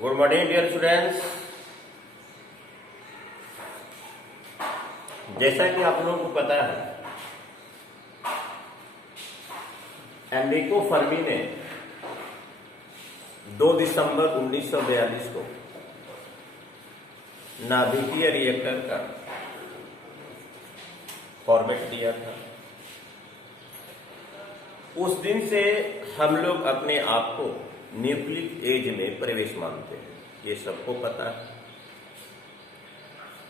Good morning dear students. जैसा कि आप लोगों को पता है, एनरिको फर्मी ने 2 दिसंबर 1942 को नाभिकीय रिएक्टर का फॉर्मेट दिया था। उस दिन से हम लोग अपने आप को न्यूक्लिक एज में प्रवेश मानते हैं, ये सबको पता है।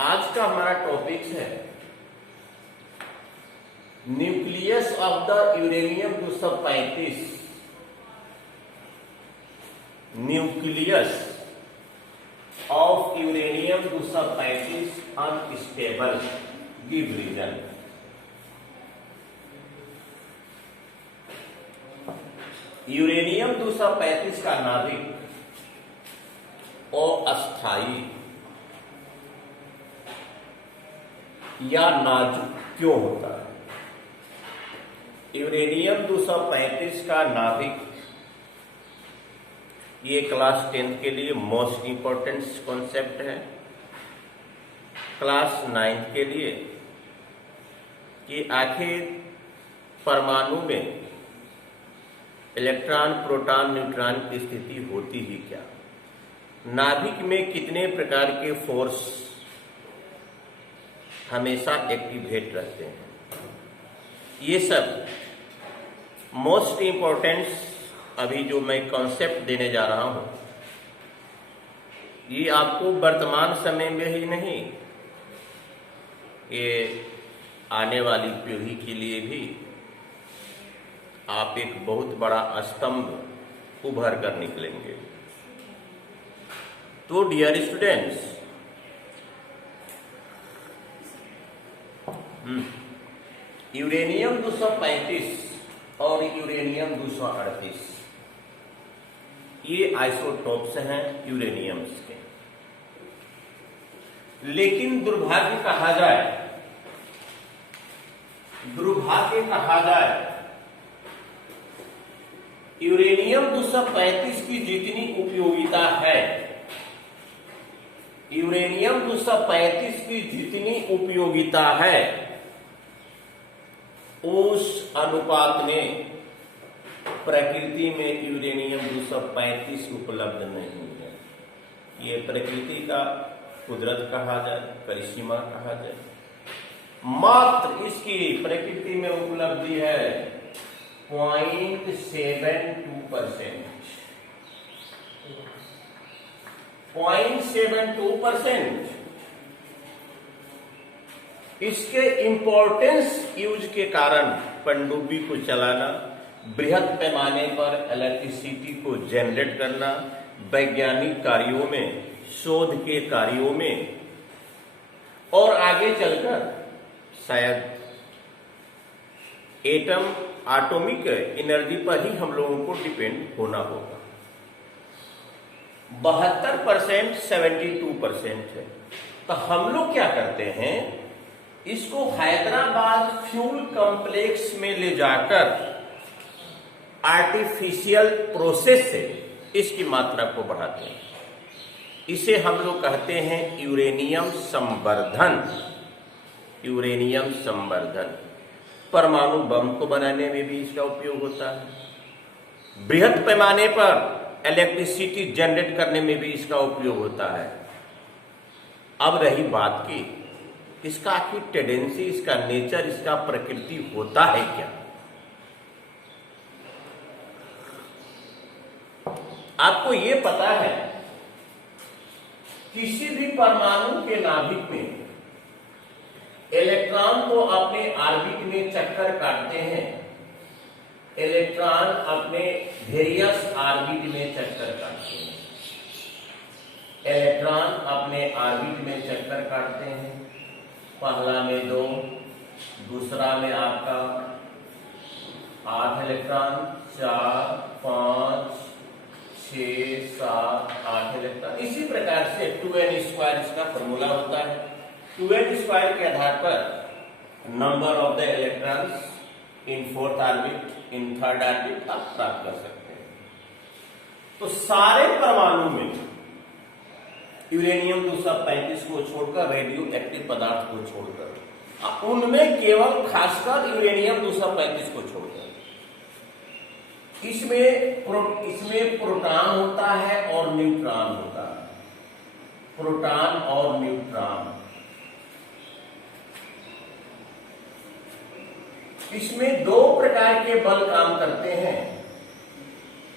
आज का हमारा टॉपिक है nucleus of the uranium 235। Nucleus of uranium 235 unstable, give reason. Uranium 235 का नाभिक अस्थायी या नाजुक क्यों होता है? यूरेनियम 235 का नाभिक, ये क्लास 10 के लिए मोस्ट इंपॉर्टेंट कॉन्सेप्ट है। क्लास 9 के लिए कि आखिर परमाणु में इलेक्ट्रॉन, प्रोटॉन, न्यूट्रॉन की स्थिति होती ही क्या, नाभिक में कितने प्रकार के फोर्स हमेशा एक्टिवेट रहते हैं, ये सब मोस्ट इंपॉर्टेंट अभी जो मैं कॉन्सेप्ट देने जा रहा हूं, ये आपको वर्तमान समय में ही नहीं, ये आने वाली पीढ़ी के लिए भी आप एक बहुत बड़ा स्तंभ उभर कर निकलेंगे। तो डियर स्टूडेंट्स, यूरेनियम 235 और यूरेनियम 238 ये आइसोटोप्स हैं यूरेनियम्स के। लेकिन दुर्भाग्य कहा जाए, यूरेनियम 235 की जितनी उपयोगिता है, यूरेनियम 235 की जितनी उपयोगिता है, उस अनुपात में प्रकृति में यूरेनियम 235 उपलब्ध नहीं है। ये प्रकृति का कुदरत कहा जाए, करिश्मा कहा जाए। मात्र इसकी प्रकृति में उपलब्धि है 0.72%। 0.72%। इसके इंपॉर्टेंस यूज के कारण पनडुब्बी को चलाना, बृहद पैमाने पर इलेक्ट्रिसिटी को जनरेट करना, वैज्ञानिक कार्यों में, शोध के कार्यों में, और आगे चलकर शायद एटॉमिक एनर्जी पर ही हम लोगों को डिपेंड होना होगा। 72% 72% है। तो हम लोग क्या करते हैं, इसको हैदराबाद फ्यूल कॉम्प्लेक्स में ले जाकर आर्टिफिशियल प्रोसेस से इसकी मात्रा को बढ़ाते हैं। इसे हम लोग कहते हैं यूरेनियम संवर्धन। यूरेनियम संवर्धन। परमाणु बम को बनाने में भी इसका उपयोग होता है। बृहद पैमाने पर इलेक्ट्रिसिटी जनरेट करने में भी इसका उपयोग होता है। अब रही बात की इसका आखिर टेंडेंसी, इसका नेचर, इसका प्रकृति होता है क्या? आपको ये पता है किसी भी परमाणु के नाभिक में इलेक्ट्रॉन तो अपने ऑर्बिट में चक्कर काटते हैं, इलेक्ट्रॉन अपने वेरियस ऑर्बिट में चक्कर काटते हैं। इलेक्ट्रॉन अपने ऑर्बिट में चक्कर काटते हैं। पहला में 2, दूसरा में आपका 8 इलेक्ट्रॉन, 4, 5, 6, 7, 8 इलेक्ट्रॉन। इसी प्रकार से 2n² इसका फॉर्मूला होता है। 2n² के आधार पर number of the electrons in 4th orbit, in 3rd orbit आप प्राप्त कर सकते हैं। तो सारे परमाणु में यूरेनियम 235 को छोड़कर, रेडियो एक्टिव पदार्थ को छोड़कर, उनमें केवल खासकर यूरेनियम 235 को छोड़कर। इसमें प्रोटॉन होता है और न्यूट्रॉन होता है, प्रोटॉन और न्यूट्रॉन। इसमें दो प्रकार के बल काम करते हैं।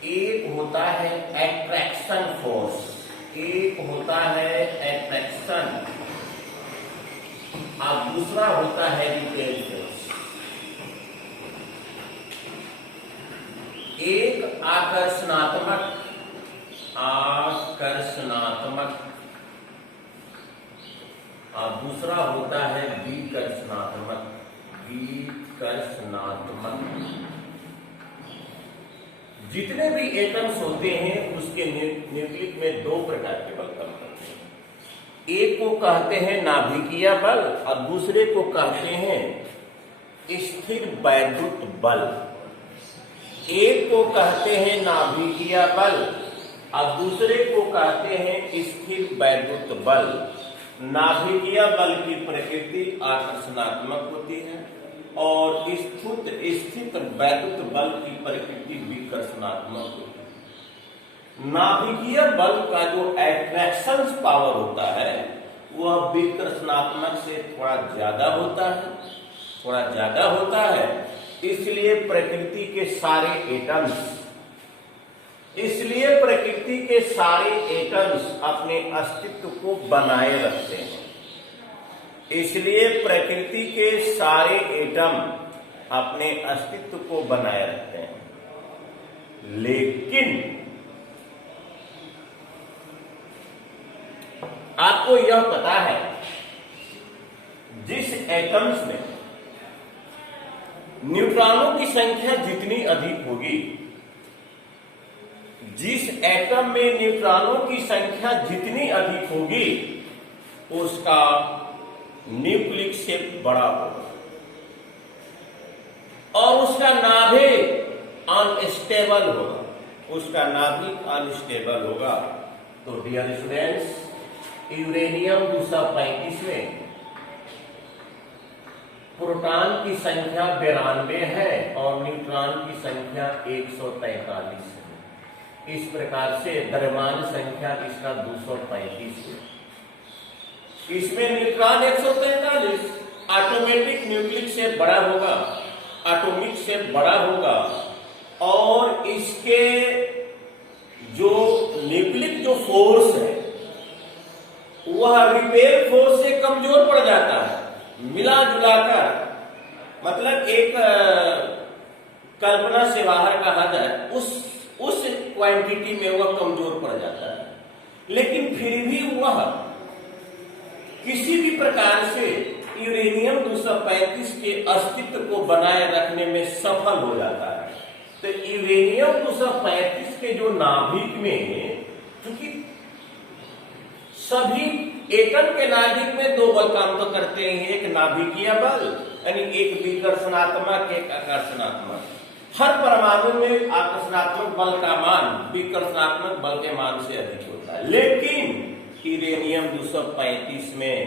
एक होता है एट्रैक्शन फोर्स, एक होता है एट्रैक्शन और दूसरा होता है रिपेल फोर्स। एक आकर्षणात्मक और दूसरा होता है विकर्षणात्मक। जितने भी एटम्स होते हैं उसके न्यूक्लिक में दो प्रकार के बल काम करते हैं। एक को कहते हैं नाभिकीय बल और दूसरे को कहते हैं स्थिर वैद्युत बल। एक को कहते हैं नाभिकीय बल और दूसरे को कहते हैं स्थिर वैद्युत बल। नाभिकीय बल की प्रकृति आकर्षणात्मक होती है और स्थित वैद्युत बल की प्रकृति विकर्षणात्मक होती है। नाभिकीय बल का जो एट्रैक्शन पावर होता है वह विकर्षणात्मक से थोड़ा ज्यादा होता है, इसलिए प्रकृति के सारे एटम्स अपने अस्तित्व को बनाए रखते हैं। इसलिए प्रकृति के सारे एटम अपने अस्तित्व को बनाए रखते हैं। लेकिन आपको यह पता है जिस एटम्स में न्यूट्रॉनों की संख्या जितनी अधिक होगी, जिस एटम में न्यूट्रॉनों की संख्या जितनी अधिक होगी उसका न्यूक्लिक शेप बड़ा होगा और उसका नाभिक अनस्टेबल होगा। तो डियर स्टूडेंट्स, यूरेनियम 235 में प्रोटॉन की संख्या 92 है और न्यूट्रॉन की संख्या 143 है। इस प्रकार से द्रव्यमान संख्या इसका 235 है। इसमें न्यूट्रॉन 143, ऑटोमेटिक न्यूक्लिक से बड़ा होगा और इसके जो न्यूक्लिक जो फोर्स है वह रिपेल फोर्स से कमजोर पड़ जाता है। मिला जुलाकर, मतलब एक कल्पना से बाहर कहा जाए, उस क्वांटिटी में वह कमजोर पड़ जाता है, लेकिन फिर भी वह किसी भी प्रकार से यूरेनियम 235 के अस्तित्व को बनाए रखने में सफल हो जाता है। तो यूरेनियम 235 के जो नाभिक में, क्योंकि सभी एटम के नाभिक में दो बल काम तो करते हैं, एक नाभिकीय बल यानी एक विकर्षणात्मक, एक आकर्षणात्मक। हर परमाणु में आकर्षणात्मक बल का मान विकर्षणात्मक बल के मान से अधिक होता है, लेकिन यूरेनियम 235 में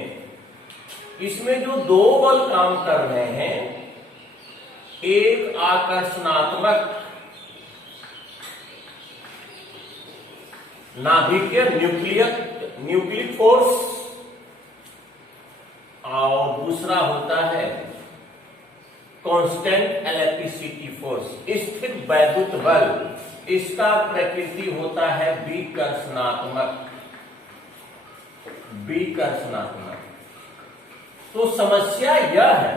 इसमें जो दो बल काम कर रहे हैं, एक आकर्षणात्मक नाभिकीय न्यूक्लिक फोर्स और दूसरा होता है कांस्टेंट इलेक्ट्रिसिटी फोर्स, स्थिर वैद्युत बल। इसका प्रकृति होता है विकर्षणात्मक। तो समस्या यह है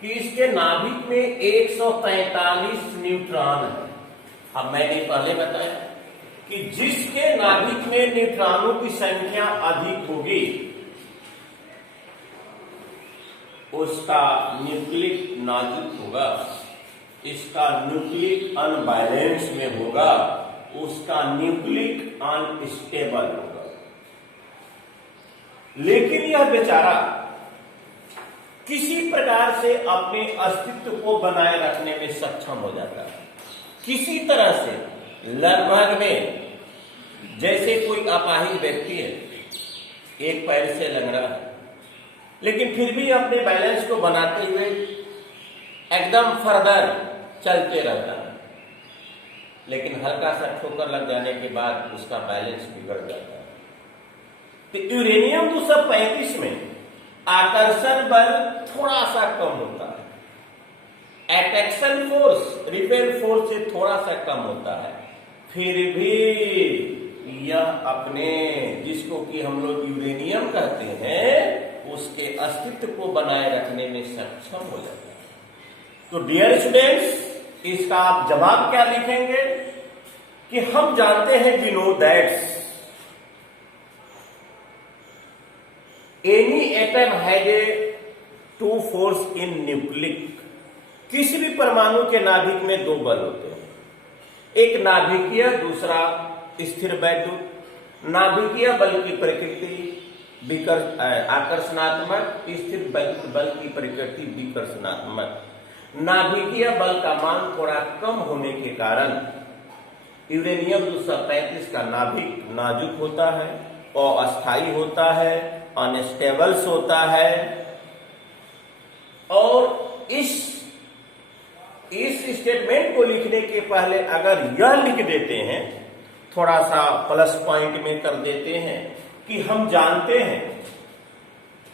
कि इसके नाभिक में 143 न्यूट्रॉन है। अब मैंने पहले बताया कि जिसके नाभिक में न्यूट्रॉनों की संख्या अधिक होगी उसका न्यूक्लिक नाजुक होगा, इसका न्यूक्लिक अनबैलेंस में होगा, उसका न्यूक्लिक अनस्टेबल होगा। लेकिन यह बेचारा किसी प्रकार से अपने अस्तित्व को बनाए रखने में सक्षम हो जाता है। किसी तरह से लगभग में, जैसे कोई अपाहिज व्यक्ति है एक पैर से लंगड़ा है, लेकिन फिर भी अपने बैलेंस को बनाते हुए एकदम फर्दर चलते रहता है, लेकिन हल्का सा ठोकर लग जाने के बाद उसका बैलेंस बिगड़ जाता है। तो यूरेनियम 235 में आकर्षण बल थोड़ा सा कम होता है, अट्रैक्शन फोर्स रिपेल फोर्स से थोड़ा सा कम होता है, फिर भी यह अपने जिसको कि हम लोग यूरेनियम कहते हैं उसके अस्तित्व को बनाए रखने में सक्षम हो जाता है। तो डियर स्टूडेंट्स, इसका आप जवाब क्या लिखेंगे कि हम जानते हैं we know that any atom has a two force in nucleic. किसी भी परमाणु के नाभिक में दो बल होते हैं, एक नाभिकीय, दूसरा स्थिर वैद्युत। नाभिकीय बल की प्रकृति आकर्षणात्मक, स्थिर वैद्युत बल की प्रकृति विकर्षणात्मक। नाभिकीय बल का मान थोड़ा कम होने के कारण यूरेनियम 235 का नाभिक नाजुक होता है, अस्थायी होता है, अनस्टेबल्स होता है। और इस स्टेटमेंट को लिखने के पहले अगर यह लिख देते हैं, थोड़ा सा प्लस पॉइंट में कर देते हैं कि हम जानते हैं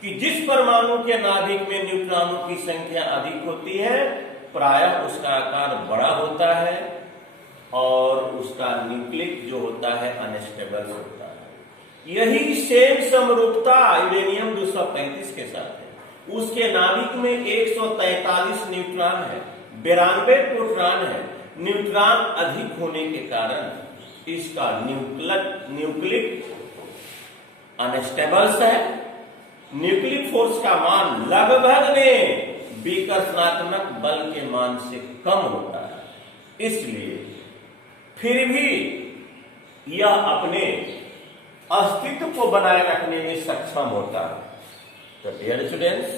कि जिस परमाणु के नाभिक में न्यूट्रॉनों की संख्या अधिक होती है प्रायः उसका आकार बड़ा होता है और उसका न्यूक्लिक जो होता है अनस्टेबल होता है। यही सेम समरूपता यूरेनियम 235 के साथ है। उसके नाभिक में 143 न्यूट्रॉन है, 92 प्रोटॉन है। न्यूट्रॉन अधिक होने के कारण इसका न्यूक्लिक अनस्टेबल्स है। न्यूक्लिक फोर्स का मान लगभग में विकर्षणात्मक बल के मान से कम होता है, इसलिए फिर भी यह अपने अस्तित्व को बनाए रखने में सक्षम होता है। तो डियर स्टूडेंट्स,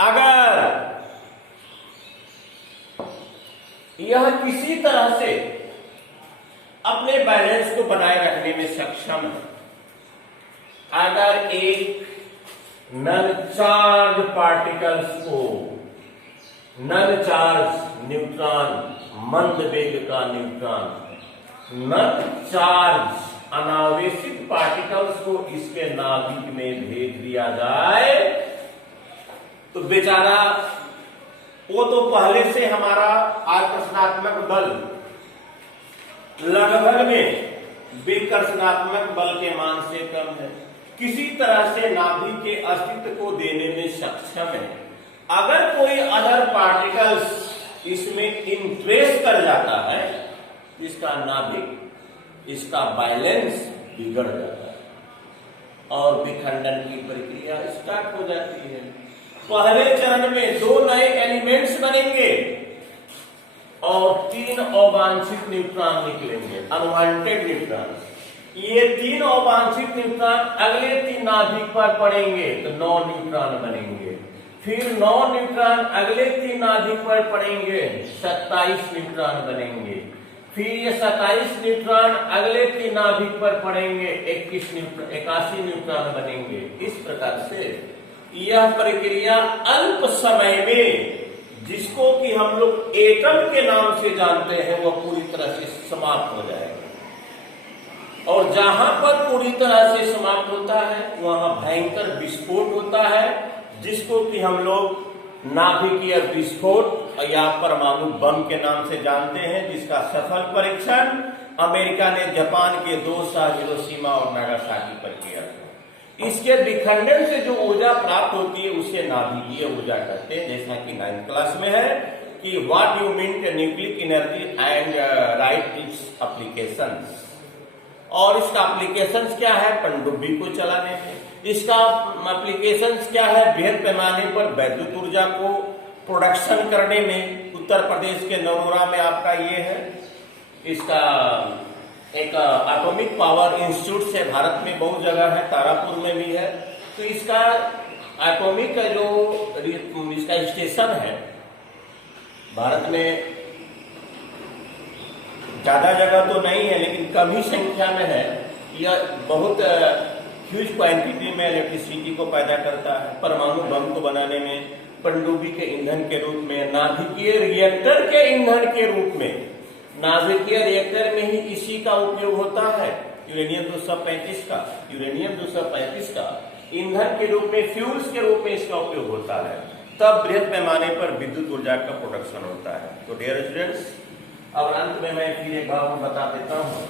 अगर यह किसी तरह से अपने बैलेंस को बनाए रखने में सक्षम है, अगर एक नन चार्ज पार्टिकल्स को, नन चार्ज न्यूट्रॉन, मंद वेग का न्यूट्रॉन, नन चार्ज अनावेशित पार्टिकल्स को इसके नाभिक में भेज दिया जाए तो बेचारा वो तो पहले से हमारा आकर्षणात्मक बल लगभग में विकर्षणात्मक बल के मान से कम है, किसी तरह से नाभिक के अस्तित्व को देने में सक्षम है। अगर कोई अदर पार्टिकल्स इसमें इंट्रेस कर जाता है, इसका नाभिक, इसका बैलेंस बिगड़ जाता है और विखंडन की प्रक्रिया स्टार्ट हो जाती है। पहले चरण में 2 नए एलिमेंट्स बनेंगे और 3 अवांछित न्यूट्रॉन निकलेंगे, अनवांटेड न्यूट्रॉन। ये 3 अवांछित न्यूट्रॉन अगले 3 नाभिक पर पड़ेंगे तो 9 न्यूट्रॉन बनेंगे, फिर 9 न्यूट्रॉन अगले 3 नाभिक पर पड़ेंगे, 27 न्यूट्रॉन बनेंगे, फिर ये 27 न्यूट्रॉन अगले 3 नाभिक पर पड़ेंगे, 81 न्यूट्रॉन बनेंगे। इस प्रकार से यह प्रक्रिया अल्प समय में, जिसको कि हम लोग एटम के नाम से जानते हैं, वह पूरी तरह से समाप्त हो जाएगा। और जहां पर पूरी तरह से समाप्त होता है वहां भयंकर विस्फोट होता है, जिसको कि हम लोग नाभिकीय विस्फोट या परमाणु बम के नाम से जानते हैं, जिसका सफल परीक्षण अमेरिका ने जापान के 2 शहर हिरोशिमा और नागासाकी पर किया था। इसके विखंडन से जो ऊर्जा प्राप्त होती है उसे नाभिकीय ऊर्जा कहते हैं। जैसा कि 9th क्लास में है कि what you mean nucleic energy and right it's applications. और इसका एप्लीकेशंस क्या है? पनडुब्बी को चलाने में। इसका एप्लीकेशंस क्या है? बृहद पैमाने पर वैद्युत ऊर्जा को प्रोडक्शन करने में। उत्तर प्रदेश के नरोरा में आपका ये है। इसका एक एटॉमिक पावर इंस्टीट्यूट से भारत में बहुत जगह है, तारापुर में भी है। तो इसका एटॉमिक का जो इसका स्टेशन है भारत में ज्यादा जगह तो नहीं है, लेकिन कम ही संख्या में है। यह बहुत ह्यूज क्वांटिटी में इलेक्ट्रिसिटी को पैदा करता है, परमाणु बम को बनाने में, पनडुब्बी के ईंधन के रूप में, नाभिकीय रिएक्टर के ईंधन के रूप में, नाभिकीय रिएक्टर में ही इसी का उपयोग होता है, यूरेनियम 235 का, यूरेनियम 235 का ईंधन के रूप में, फ्यूल्स के रूप में इसका उपयोग होता है। तब बृहद पैमाने पर विद्युत ऊर्जा का प्रोडक्शन होता है। तो डियर स्टूडेंट्स, अब अंत में मैं फिर एक बार बता देता हूं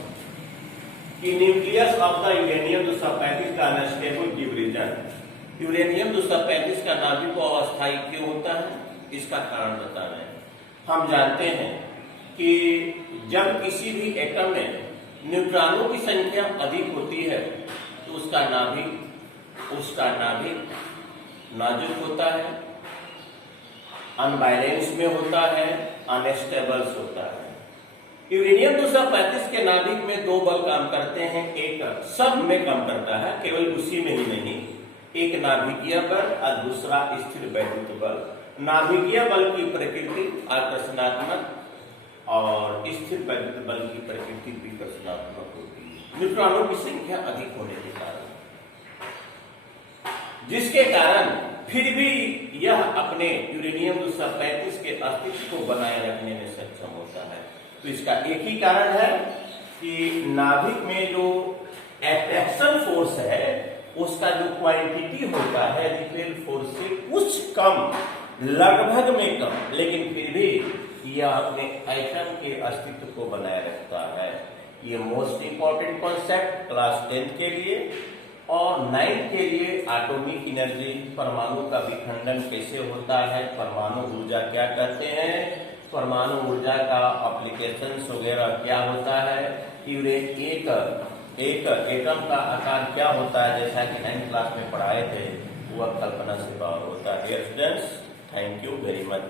कि न्यूक्लियस ऑफ द यूरेनियम 235 का अनस्टेबल डिवीजन, यूरेनियम 235 का नाभिक अस्थायी क्यों होता है, इसका कारण बताना है। हम जानते हैं कि जब किसी भी एटम में न्यूट्रॉनों की संख्या अधिक होती है तो उसका नाभिक नाजुक होता है, अनबैलेंस में होता है, अनस्टेबल्स होता है। यूरेनियम 235 के नाभिक में दो बल काम करते हैं, एक सब में काम करता है, केवल उसी में ही नहीं, एक नाभिकीय बल और दूसरा स्थिर वैद्युत बल। नाभिकीय बल की प्रकृति आकर्षणात्मक और स्थिर वैद्युत बल की प्रकृति विकर्षणात्मक होती है, न्यूट्रॉनों की संख्या अधिक होने के कारण, जिसके कारण फिर भी यह अपने यूरेनियम 235 के अस्तित्व को बनाए रखने में सक्षम होता है। तो इसका एक ही कारण है कि नाभिक में जो अट्रैक्शन फोर्स है उसका जो क्वांटिटी होता है रिपेल फोर्स से कुछ कम, लगभग में कम, लेकिन फिर भी यह अपने एटम के अस्तित्व को बनाए रखता है। ये मोस्ट इंपॉर्टेंट कॉन्सेप्ट क्लास 10 के लिए और 9 के लिए एटॉमिक एनर्जी, परमाणु का विखंडन कैसे होता है, परमाणु ऊर्जा क्या कहते हैं, परमाणु ऊर्जा का एप्लीकेशंस वगैरह क्या होता है, एक एटम का आकार क्या होता है, जैसा कि 9th क्लास में पढ़ाए थे, वह कल्पना से बाहर होता है। Dear students, thank you very much.